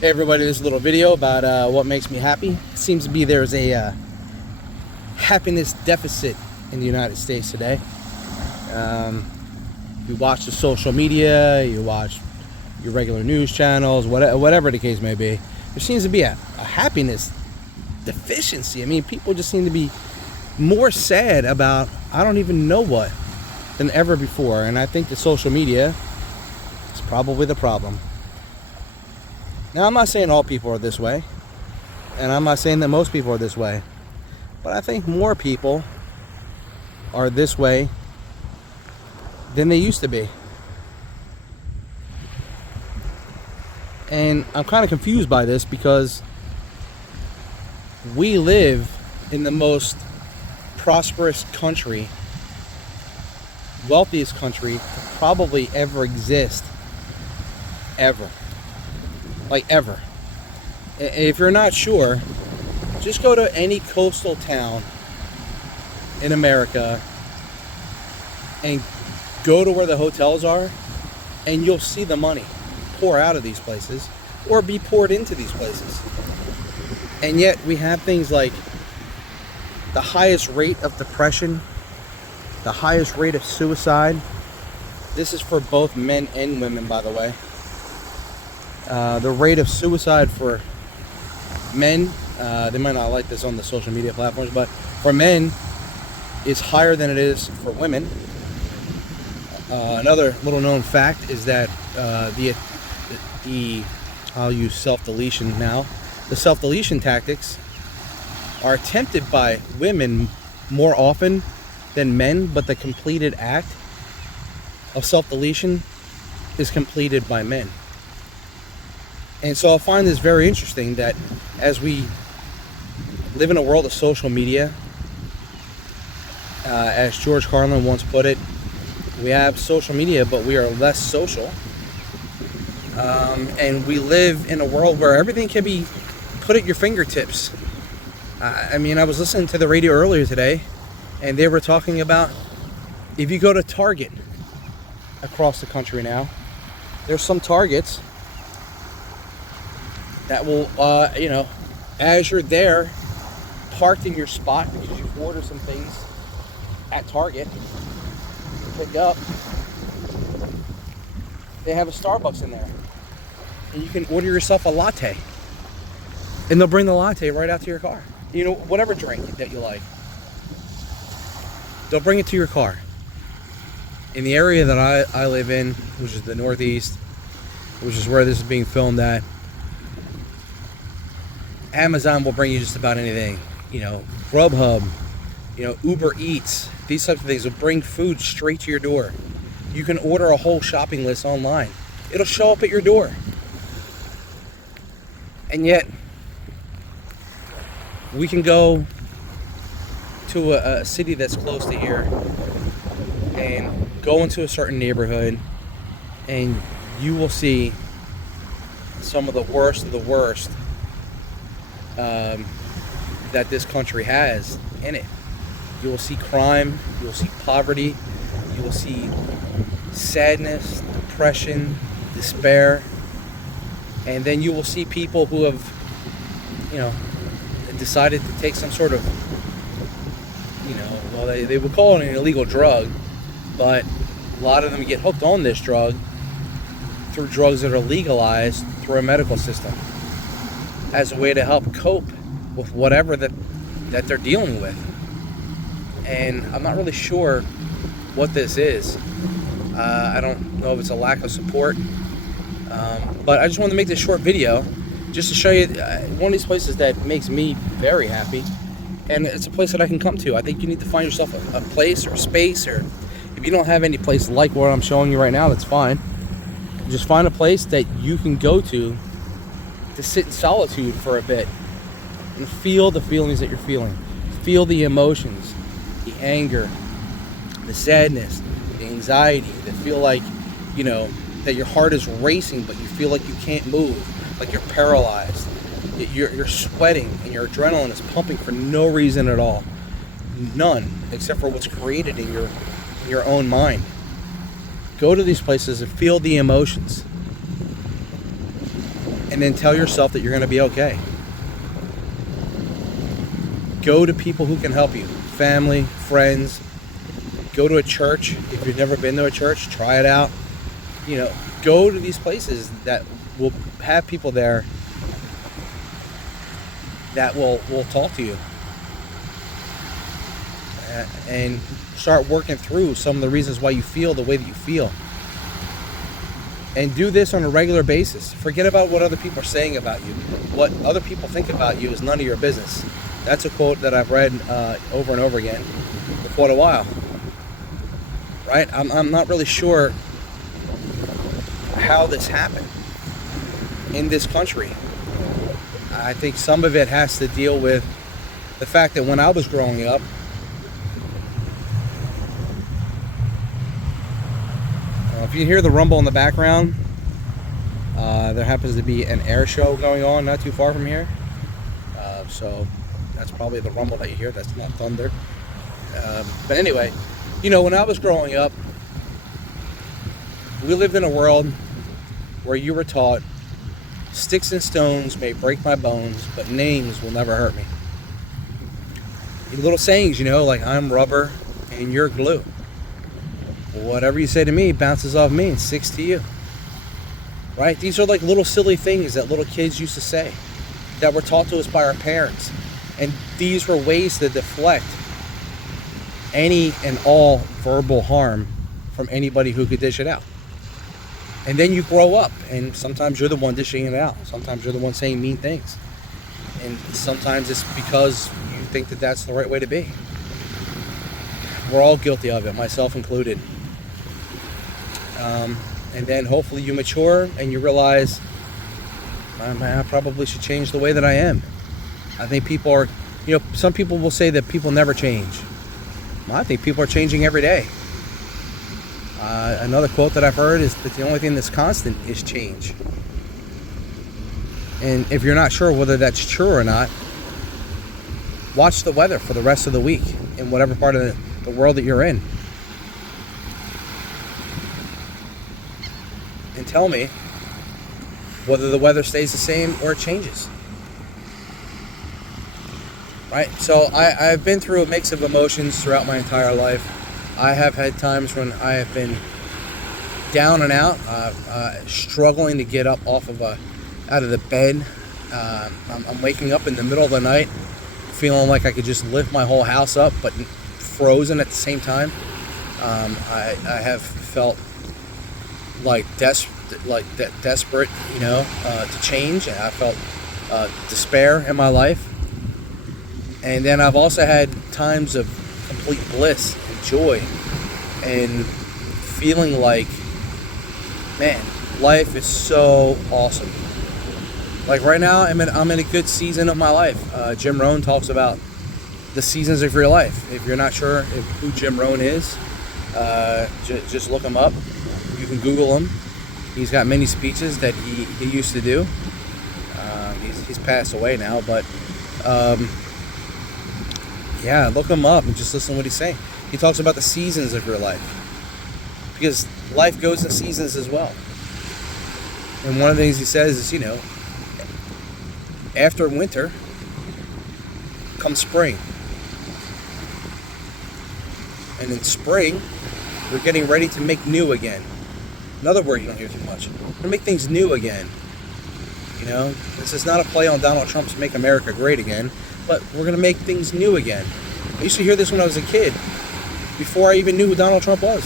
Hey everybody, this little video about what makes me happy. It seems to be there's a happiness deficit in the United States today. You watch the social media, you watch your regular news channels, whatever the case may be. There seems to be a happiness deficiency. I mean, people just seem to be more sad about I don't even know what than ever before. And I think the social media is probably the problem. Now, I'm not saying all people are this way, and I'm not saying that most people are this way, but I think more people are this way than they used to be. And I'm kind of confused by this because we live in the most prosperous country, wealthiest country to probably ever exist, ever. Like ever. If you're not sure, just go to any coastal town in America and go to where the hotels are, and you'll see the money pour out of these places or be poured into these places. And yet we have things like the highest rate of depression, the highest rate of suicide. This is for both men and women, by the way. The rate of suicide for men, they might not like this on the social media platforms, but for men is higher than it is for women. Another little known fact is that I'll use self-deletion now. The self-deletion tactics are attempted by women more often than men, but the completed act of self-deletion is completed by men. And so I find this very interesting that as we live in a world of social media, as George Carlin once put it, we have social media, but we are less social. And we live in a world where everything can be put at your fingertips. I mean, I was listening to the radio earlier today, and they were talking about if you go to Target across the country now, there's some Targets that will, as you're there, parked in your spot because you order some things at Target to pick up, they have a Starbucks in there. And you can order yourself a latte. And they'll bring the latte right out to your car. You know, whatever drink that you like. They'll bring it to your car. In the area that I live in, which is the Northeast, which is where this is being filmed at, Amazon will bring you just about anything. You know, Grubhub, Uber Eats, these types of things will bring food straight to your door. You can order a whole shopping list online. It'll show up at your door. And yet, we can go to a city that's close to here and go into a certain neighborhood, and you will see some of the worst that this country has in it. You will see crime, you will see poverty, you will see sadness, depression, despair, and then you will see people who have, decided to take some sort of, they would call it an illegal drug, but a lot of them get hooked on this drug through drugs that are legalized through a medical system as a way to help cope with whatever that they're dealing with. And I'm not really sure what this is. I don't know if it's a lack of support, but I just wanted to make this short video just to show you one of these places that makes me very happy, and it's a place that I can come to. I think you need to find yourself a place or a space, or if you don't have any place like what I'm showing you right now, that's fine. Just find a place that you can go to sit in solitude for a bit and feel the feelings that you're feeling. Feel the emotions, the anger, the sadness, the anxiety, that feel like, that your heart is racing, but you feel like you can't move, like you're paralyzed. You're sweating and your adrenaline is pumping for no reason at all. None, except for what's created in your own mind. Go to these places and feel the emotions. And and then tell yourself that you're going to be okay. Go to people who can help you. Family, friends. Go to a church. If you've never been to a church, try it out. Go to these places that will have people there that will talk to you. And start working through some of the reasons why you feel the way that you feel. And do this on a regular basis. Forget about what other people are saying about you. What other people think about you is none of your business. That's a quote that I've read over and over again for quite a while. Right? I'm not really sure how this happened in this country. I think some of it has to deal with the fact that when I was growing up, if you hear the rumble in the background, there happens to be an air show going on not too far from here. So that's probably the rumble that you hear. That's not thunder. But anyway, when I was growing up, we lived in a world where you were taught, sticks and stones may break my bones, but names will never hurt me. Little sayings, like I'm rubber and you're glue. Whatever you say to me bounces off me and sticks to you. Right? These are like little silly things that little kids used to say that were taught to us by our parents. And these were ways to deflect any and all verbal harm from anybody who could dish it out. And then you grow up, and sometimes you're the one dishing it out. Sometimes you're the one saying mean things. And sometimes it's because you think that that's the right way to be. We're all guilty of it, myself included. And then hopefully you mature and you realize, I probably should change the way that I am. I think people are, some people will say that people never change. I think people are changing every day. Another quote that I've heard is that the only thing that's constant is change. And if you're not sure whether that's true or not, watch the weather for the rest of the week in whatever part of the world that you're in. And tell me whether the weather stays the same or it changes. Right? So I've been through a mix of emotions throughout my entire life. I have had times when I have been down and out, struggling to get up out of the bed. I'm waking up in the middle of the night, feeling like I could just lift my whole house up, but frozen at the same time. I have felt like desperate, to change. I felt despair in my life. And then I've also had times of complete bliss and joy and feeling like, man, life is so awesome. Like right now, I'm in a good season of my life. Jim Rohn talks about the seasons of your life. If you're not sure who Jim Rohn is, just look him up. You can Google him. He's got many speeches that he used to do. He's passed away now, but yeah, look him up and just listen to what he's saying. He talks about the seasons of your life, because life goes in seasons as well. And one of the things he says is, after winter comes spring. And in spring, we're getting ready to make new again. Another word you don't hear too much. We're going to make things new again. This is not a play on Donald Trump's Make America Great Again, but we're going to make things new again. I used to hear this when I was a kid, before I even knew who Donald Trump was.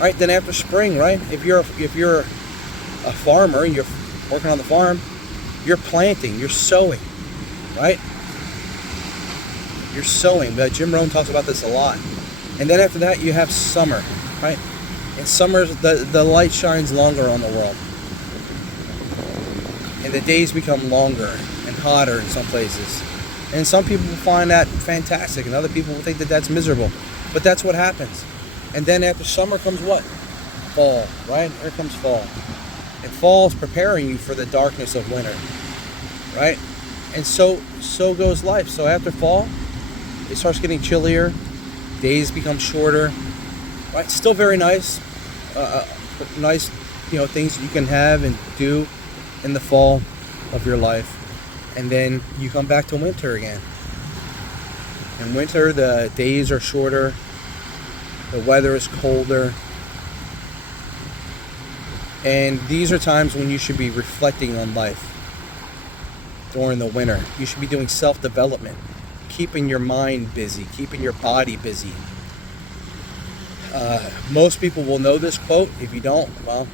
Right? Then after spring, right? If you're a farmer and you're working on the farm, you're planting, you're sowing, right? You're sowing. But Jim Rohn talks about this a lot. And then after that, you have summer, right? In summer, the light shines longer on the world. And the days become longer and hotter in some places. And some people will find that fantastic, and other people will think that that's miserable. But that's what happens. And then after summer comes what? Fall, right? Here comes fall. And fall is preparing you for the darkness of winter, right? And so goes life. So after fall, it starts getting chillier. Days become shorter, right? Still very nice, nice, things that you can have and do in the fall. of your life, and then you come back to winter again. In winter, the days are shorter, the weather is colder, and these are times when you should be reflecting on life. During the winter, you should be doing self-development, keeping your mind busy, keeping your body busy. Most people will know this quote. If you don't, well,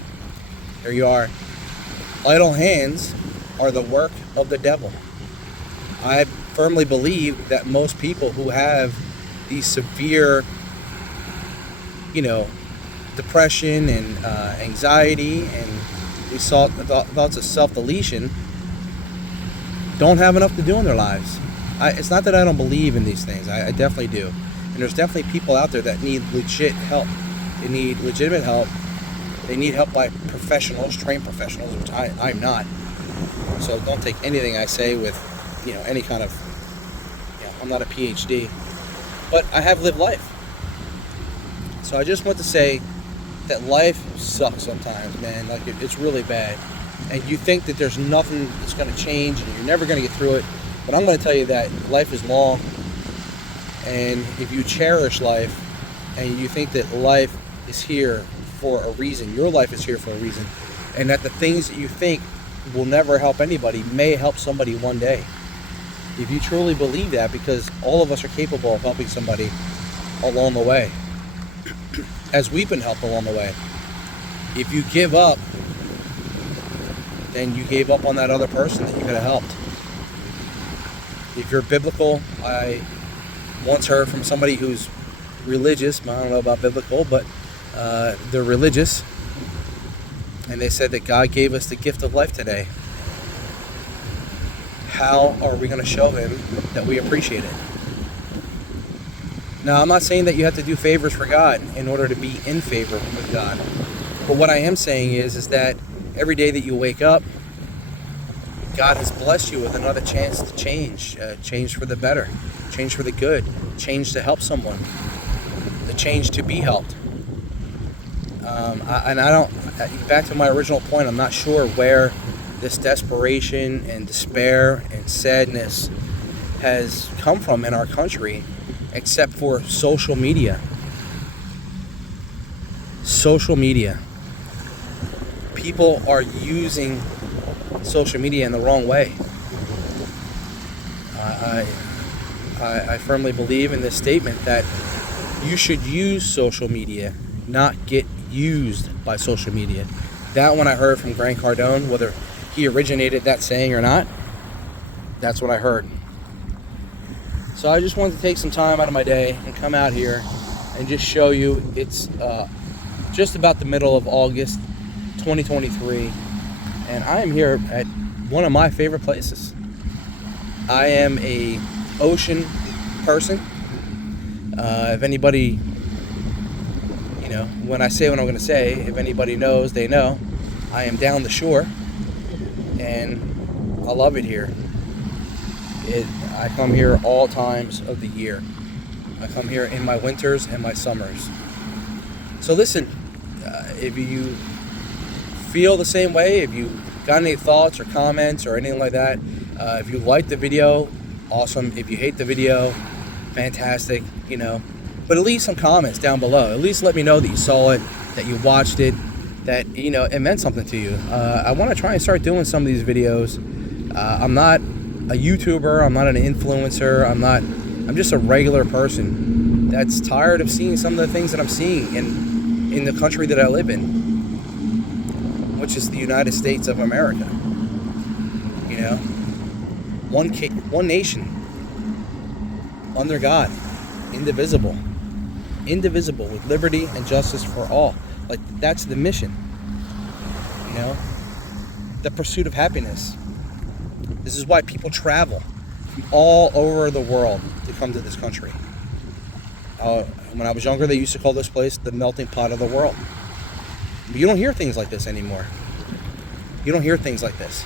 there you are. Idle hands are the work of the devil. I firmly believe that most people who have these severe, depression and anxiety and these thoughts of self-deletion don't have enough to do in their lives. It's not that I don't believe in these things. I definitely do. And there's definitely people out there that need legit help. They need legitimate help. They need help by professionals, trained professionals, which I'm not. So don't take anything I say with, any kind of, I'm not a PhD. But I have lived life. So I just want to say that life sucks sometimes, man. Like, it's really bad. And you think that there's nothing that's going to change and you're never going to get through it. But I'm going to tell you that life is long. And if you cherish life and you think that life is here for a reason, your life is here for a reason, and that the things that you think will never help anybody may help somebody one day. If you truly believe that, because all of us are capable of helping somebody along the way, as we've been helped along the way. If you give up, then you gave up on that other person that you could have helped. If you're biblical, I once heard from somebody who's religious, I don't know about biblical, but they're religious, and they said that God gave us the gift of life today. How are we going to show him that we appreciate it? Now, I'm not saying that you have to do favors for God in order to be in favor with God. But what I am saying is that every day that you wake up, God has blessed you with another chance to change. Change for the better. Change for the good. Change to help someone. The change to be helped. Back to my original point, I'm not sure where this desperation and despair and sadness has come from in our country, except for social media. Social media. People are using social media in the wrong way. I firmly believe in this statement that you should use social media, not get used by social media. That one I heard from Grant Cardone, whether he originated that saying or not, that's what I heard. So I just wanted to take some time out of my day and come out here and just show you it's just about the middle of August 2023, and I am here at one of my favorite places. I am a ocean person. If anybody, when I say what I'm going to say, if anybody knows, they know. I am down the shore, and I love it here. I come here all times of the year. I come here in my winters and my summers. So listen, if you feel the same way, if you got any thoughts or comments or anything like that, if you like the video, awesome. If you hate the video, fantastic, But at least some comments down below. At least let me know that you saw it, that you watched it, that, it meant something to you. I want to try and start doing some of these videos. I'm not a YouTuber. I'm not an influencer. I'm just a regular person that's tired of seeing some of the things that I'm seeing in the country that I live in, which is the United States of America. One nation under God, indivisible with liberty and justice for all. Like, that's the mission. The pursuit of happiness. This is why people travel from all over the world to come to this country. When I was younger, they used to call this place the melting pot of the world. But you don't hear things like this anymore. You don't hear things like this.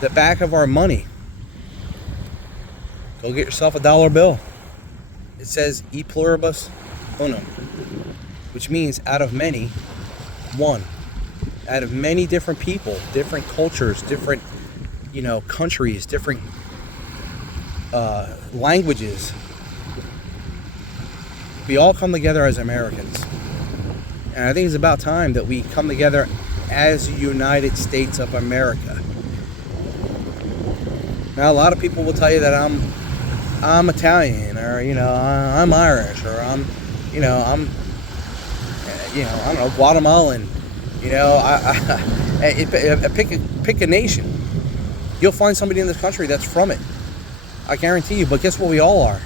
The back of our money. Go get yourself a $1 bill. It says e pluribus unum, which means out of many, one. Out of many different people, different cultures, different countries, different languages. We all come together as Americans. And I think it's about time that we come together as the United States of America. Now, a lot of people will tell you that I'm Italian, or I'm Irish, or I'm I don't know, Guatemalan. Pick a nation. You'll find somebody in this country that's from it. I guarantee you. But guess what? We all are.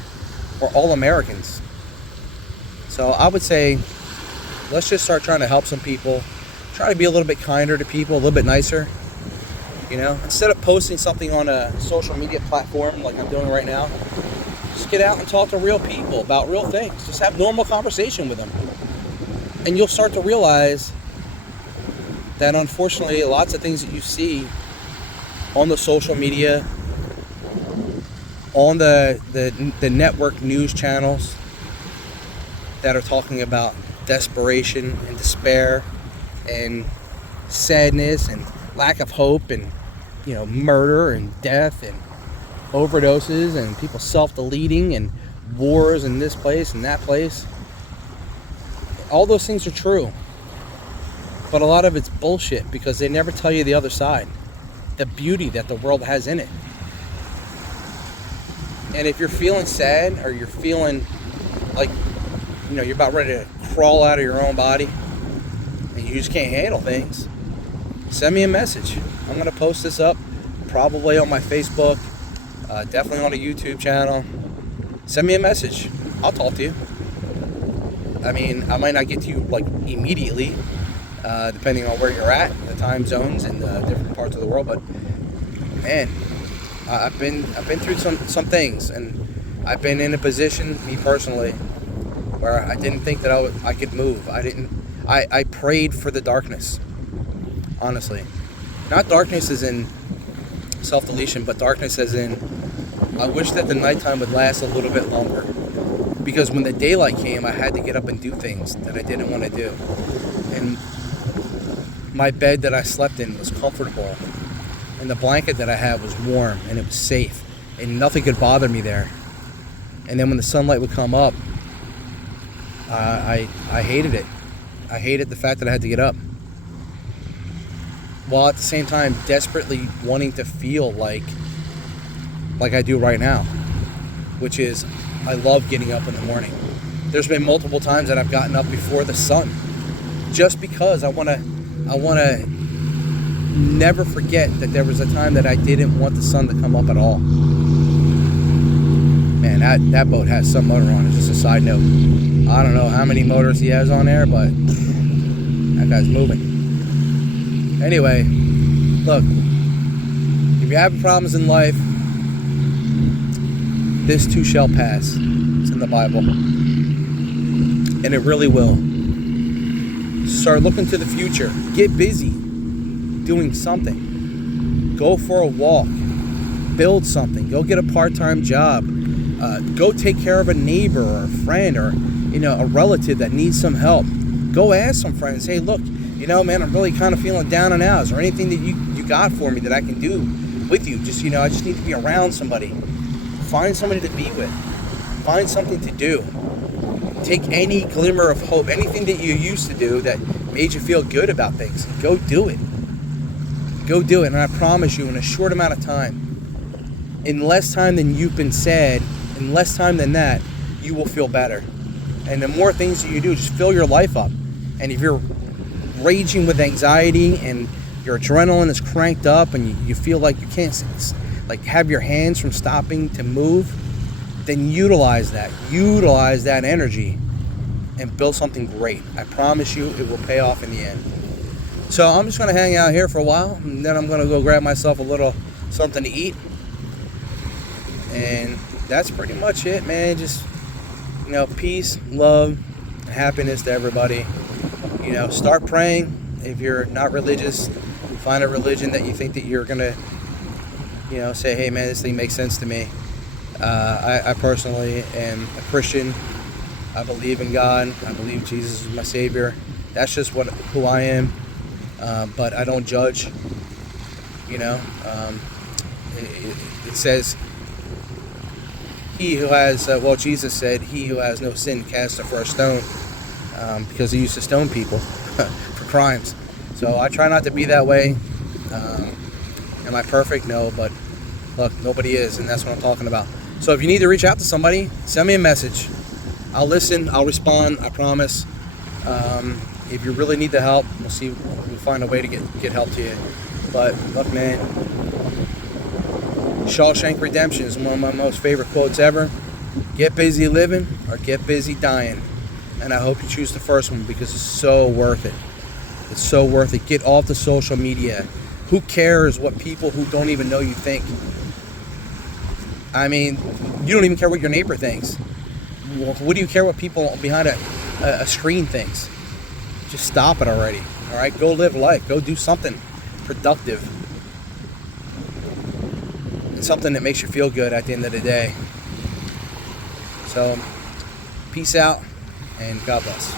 We're all Americans. So I would say, let's just start trying to help some people. Try to be a little bit kinder to people, a little bit nicer. Instead of posting something on a social media platform like I'm doing right now, just get out and talk to real people about real things. Just have normal conversation with them. And you'll start to realize that unfortunately lots of things that you see on the social media, on the network news channels that are talking about desperation and despair and sadness and lack of hope and murder and death and overdoses and people self-deleting and wars in this place and that place. All those things are true, but a lot of it's bullshit because they never tell you the other side, the beauty that the world has in it. And if you're feeling sad, or you're feeling like you're about ready to crawl out of your own body and you just can't handle things, send me a message. I'm going to post this up probably on my Facebook, definitely on a YouTube channel. Send me a message. I'll talk to you. I mean, I might not get to you like immediately, depending on where you're at, the time zones and the different parts of the world. But man, I've been through some things, and I've been in a position, me personally, where I didn't think that I could move. I prayed for the darkness, honestly. Not darkness as in self-deletion, but darkness as in I wish that the nighttime would last a little bit longer. Because when the daylight came, I had to get up and do things that I didn't want to do. And my bed that I slept in was comfortable. And the blanket that I had was warm and it was safe. And nothing could bother me there. And then when the sunlight would come up, I hated it. I hated the fact that I had to get up. While at the same time desperately wanting to feel like I do right now. Which is, I love getting up in the morning. There's been multiple times that I've gotten up before the sun. Just because I want to never forget that there was a time that I didn't want the sun to come up at all. Man, that boat has some motor on it. Just a side note. I don't know how many motors he has on there, but that guy's moving. Anyway, look, if you're having problems in life, this too shall pass. It's in the Bible. And it really will. Start looking to the future. Get busy doing something. Go for a walk. Build something. Go get a part-time job. Go take care of a neighbor or a friend or a relative that needs some help. Go ask some friends. Hey, look, man, I'm really kind of feeling down and out. Is there anything that you got for me that I can do with you? Just, I just need to be around somebody. Find somebody to be with. Find something to do. Take any glimmer of hope, anything that you used to do that made you feel good about things. Go do it. Go do it. And I promise you, in a short amount of time, in less time than you've been sad, in less time than that, you will feel better. And the more things that you do, just fill your life up. And if you're raging with anxiety and your adrenaline is cranked up and you feel like you can't have your hands from stopping to move, then utilize that energy and build something great. I promise you it will pay off in the end. So I'm just going to hang out here for a while, and then I'm going to go grab myself a little something to eat. And that's pretty much it, man. Just, peace, love, happiness to everybody. Start praying. If you're not religious, find a religion that you think that you're going to, say, hey, man, this thing makes sense to me. I personally am a Christian. I believe in God. I believe Jesus is my Savior. That's just who I am. But I don't judge. It says, he who has, Jesus said, he who has no sin cast the first stone, because he used to stone people for crimes. So I try not to be that way. Am I perfect? No, but look, nobody is, and that's what I'm talking about. So if you need to reach out to somebody, send me a message. I'll listen, I'll respond, I promise. If you really need the help, we'll find a way to get help to you. But look, man, Shawshank Redemption is one of my most favorite quotes ever. Get busy living or get busy dying. And I hope you choose the first one, because it's so worth it. It's so worth it. Get off the social media. Who cares what people who don't even know you think? I mean, you don't even care what your neighbor thinks. What do you care what people behind a screen thinks? Just stop it already. All right, go live life. Go do something productive. And something that makes you feel good at the end of the day. So, peace out and God bless.